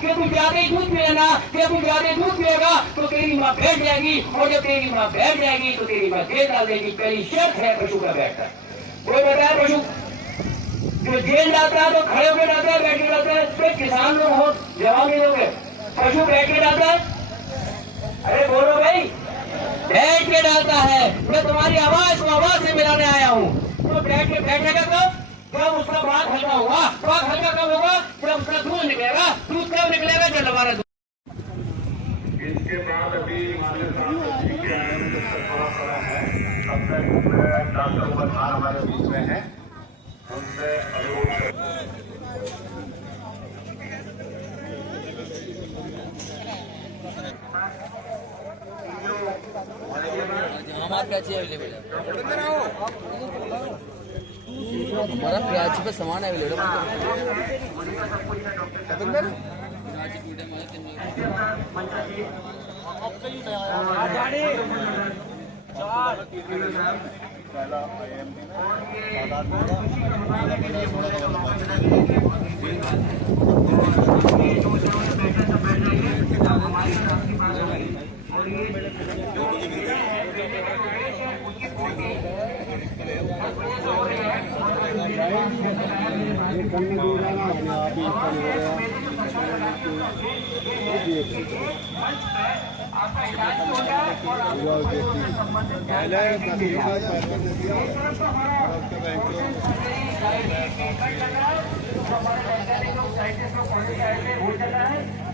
कि तू ज्यादा दूध पिएगा, कि तू ज्यादा दूध पिएगा तो तेरी माँ बैठ जाएगी, और जब तेरी माँ बैठ जाएगी तो तेरी माँ जेल डाल देगी। पहली शर्त है पशु का बैठना। कोई बताया पशु जो जेल जाता है तो खड़े होकर जाता है, बैठ के जाता है? तो किसान लोग हो, जवाब नहीं दोगे। पशु बैठ के जाता है? अरे बोलो भाई, बैठ के डालता है। मैं तुम्हारी आवाज को आवाज से मिलाने आया हूँ। तो बैठ के बैठेगा जब उसका बात हल्का होगा। बात हल्का कब होगा? जब उसका दूध निकलेगा। दूध कब निकलेगा? जब हमारा दूध। इसके बाद अभी हमारे साथ ठीक है, थोड़ा बड़ा है। तब तक डॉक्टर उमर खान हमारे बीच में है, उनसे अनुरोध हमारा प्याज अवेलेबल है, हमारा प्याज पे सामान अवेलेबल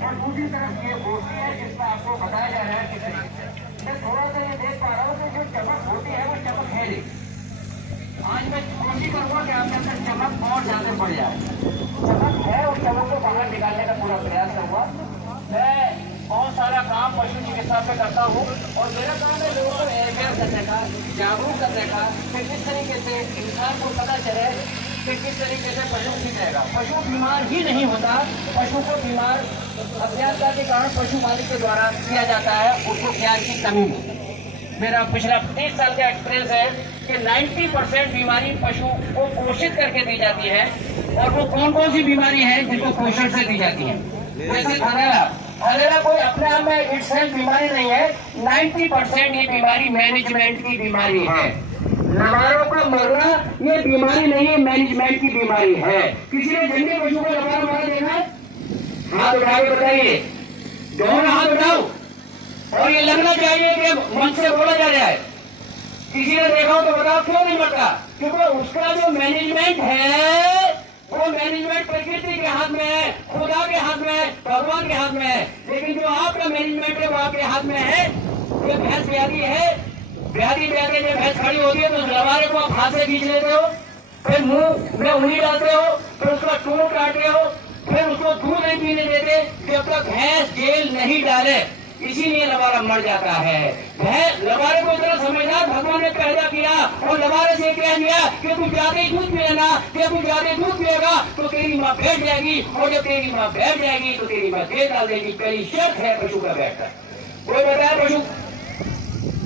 और दूसरी तरफ ये गोष्ठी है जिसमें आपको बताया जा रहा है कि मैं थोड़ा सा ये देख पा रहा हूँ कि जो चमक होती है वो चमक है नहीं। आज मैं कोशिश करूंगा कि आपके अंदर चमक और ज्यादा बढ़ जाए। चमक है, उस चमक को बाहर निकालने का पूरा प्रयास करूंगा। मैं बहुत सारा काम पशु चिकित्सा पे करता हूँ और मेरा काम है लोगों को अवेयर करने का, जागरूक करने का कि किस तरीके से इंसान को पता चले कि किस तरीके से पशु ठीक रहेगा। पशु बीमार ही नहीं होता, पशु को बीमार अज्ञानता के कारण पशु मालिक के द्वारा किया जाता है, उसको ज्ञान की कमी में। मेरा पिछला 30 साल का एक्सपीरियंस है कि 90% बीमारी पशु को पोषित करके दी जाती है। और वो कौन कौन सी बीमारी है जिनको पोषण से दी जाती है? जैसे खलेरा कोई अपने आप में इट्स बीमारी नहीं है, 90% ये बीमारी मैनेजमेंट की बीमारी है। लबारों का मरना ये बीमारी नहीं है, मैनेजमेंट की बीमारी है। किसी ने जंगली पशु को लबार मारा देखा? हाथ उठा के बताइए, दोनों हाथ उठाओ। और ये लगना चाहिए कि मन से बोला जा रहा है। किसी ने देखा हो तो बताओ क्यों नहीं मरता? क्योंकि उसका जो मैनेजमेंट है वो मैनेजमेंट प्रकृति के हाथ में है, खुदा के हाथ में है, भगवान के हाथ में है। लेकिन जो आपका मैनेजमेंट है वो आपके हाथ में है। ये भैंस ब्याधी है, ब्याधी ब्याधी जब भैंस खड़ी होती है तो उस लबारे को आप हाथ से खींच लेते हो, फिर मुंह में उंगली डालते हो, फिर उसका टूट काटते हो, फिर उसको दूध नहीं पीने देते जब तक भैंस जेल नहीं डाले। इसीलिए लबारा मर जाता है। लबारे को इतना समझदार भगवान ने पैदा किया और लबारे से कह दिया कि तू ज्यादा दूध पिएगा, कि तू ज्यादा दूध पिएगा तो तेरी माँ बैठ जाएगी, और जब तेरी माँ बैठ जाएगी तो तेरी माँ जेल डाल देगी। पहली शर्त है पशु का बैठना। कोई बताया पशु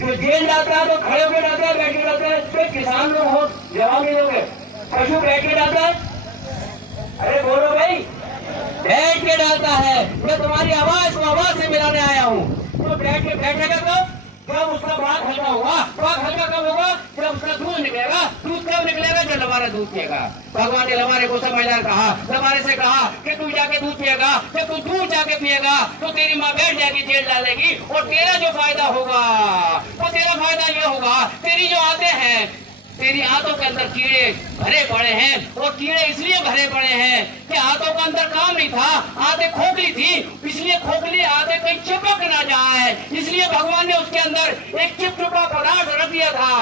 जो जेल जाता है तो खड़े होकर जाता है, बैठ के जाता है? तो किसान लोग हो, जवाब नहीं दोगे। पशु बैठ के जाता है? अरे बोलो भाई, बैठ के डालता है। मैं तुम्हारी आवाज को आवाज से मिलाने आया हूँ। तो बैठ के बैठेगा जब उसका बात हल्का होगा। बात हल्का कब होगा? जब उसका दूध निकलेगा। दूध कब निकलेगा? जब लबारा दूध पिएगा। भगवान ने लबारे को समझदार कहा, लबारे से कहा कि तू जाके दूध पिएगा, जब तू दूध जाके पिएगा तो तेरी माँ बैठ जाएगी, जेल डालेगी, और तेरा जो फायदा होगा वो तेरा फायदा ये होगा, तेरी जो आते हैं, तेरी आंतों के अंदर कीड़े भरे पड़े हैं। और कीड़े इसलिए भरे पड़े हैं कि आंतों का अंदर काम नहीं था, आंतें खोखली थी, इसलिए खोखली आंतें कहीं चिपक ना जाए, इसलिए भगवान ने उसके अंदर एक चिपचिपा पदार्थ रख दिया था।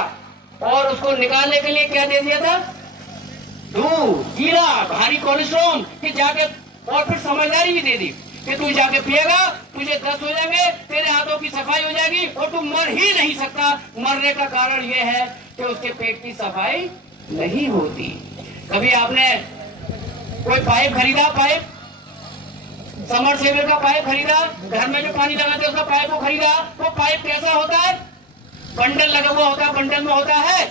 और उसको निकालने के लिए क्या दे दिया था? दूध, कीड़ा, भारी कोलेस्ट्रॉल की जाके, और फिर समझदारी भी दे दी कि तू जाके पिएगा, तुझे दस्त हो जाएंगे, तेरे हाथों की सफाई हो जाएगी और तू मर ही नहीं सकता। मरने का कारण यह है कि उसके पेट की सफाई नहीं होती। कभी आपने कोई पाइप खरीदा, पाइप समरसेबल का पाइप खरीदा, घर में जो पानी लगाते उसका पाइप को खरीदा, वो पाइप कैसा होता है? बंडल लगा हुआ होता है, बंडल में होता है,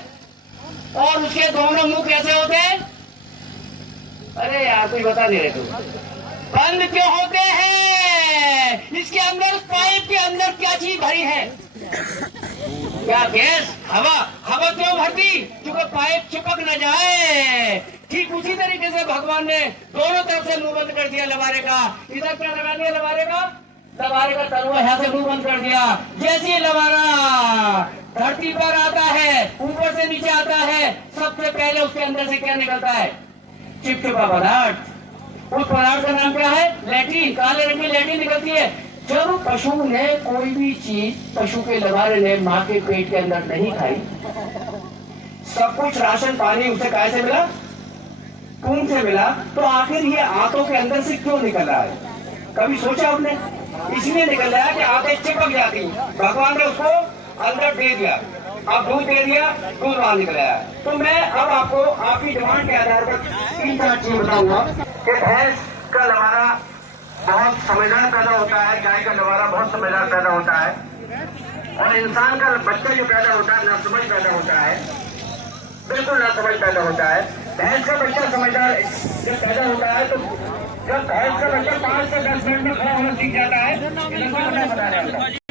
और उसके दोनों मुंह कैसे होते हैं? अरे यार कोई बता नहीं रहे, तू बंद क्यों होते हैं? अंदर क्या चीज भरी है? क्या गैस? हवा। हवा क्यों भरती? क्योंकि पाइप चिपक न जाए। ठीक उसी तरीके से भगवान ने दोनों तरफ से मुंह बंद कर दिया लबारे का। इधर क्या लगा दिया लबारे का? लबारे का तलवा यहाँ से मुंह बंद कर दिया। जैसे लबारा धरती पर आता है, ऊपर से नीचे आता है, सबसे पहले उसके अंदर से क्या निकलता है? चिपचिपा पदार्थ। उस पदार्थ का नाम क्या है? लैट्रिन। काले रंग की लैट्रिन निकलती है। जब पशु ने कोई भी चीज, पशु के लबारे ने माँ के पेट के अंदर नहीं खाई, सब कुछ राशन पानी उसे काय से मिला? खून से मिला, तो आखिर ये आंतों के अंदर से क्यों निकल रहा है? कभी सोचा आपने? इसलिए निकल रहा है कि आंखें चिपक जाती। भगवान ने उसको अंदर दे दिया, अब दूध दे दिया, दूध बाहर निकल आया। तो मैं अब आपको आपकी डिमांड के आधार पर 3-4 चीज बताऊंगा कि भैंस का लबारा बहुत समझदार पैदा होता है, गाय का लबारा बहुत समझदार पैदा होता है, और इंसान का बच्चा जो पैदा होता है नासमझ पैदा होता है, बिल्कुल नासमझ पैदा होता है। भैंस का बच्चा समझदार जब पैदा होता है तो जब भैंस का बच्चा 5 से 10 मिनट में खड़ा होना सीख जाता है, बता रहा होता है।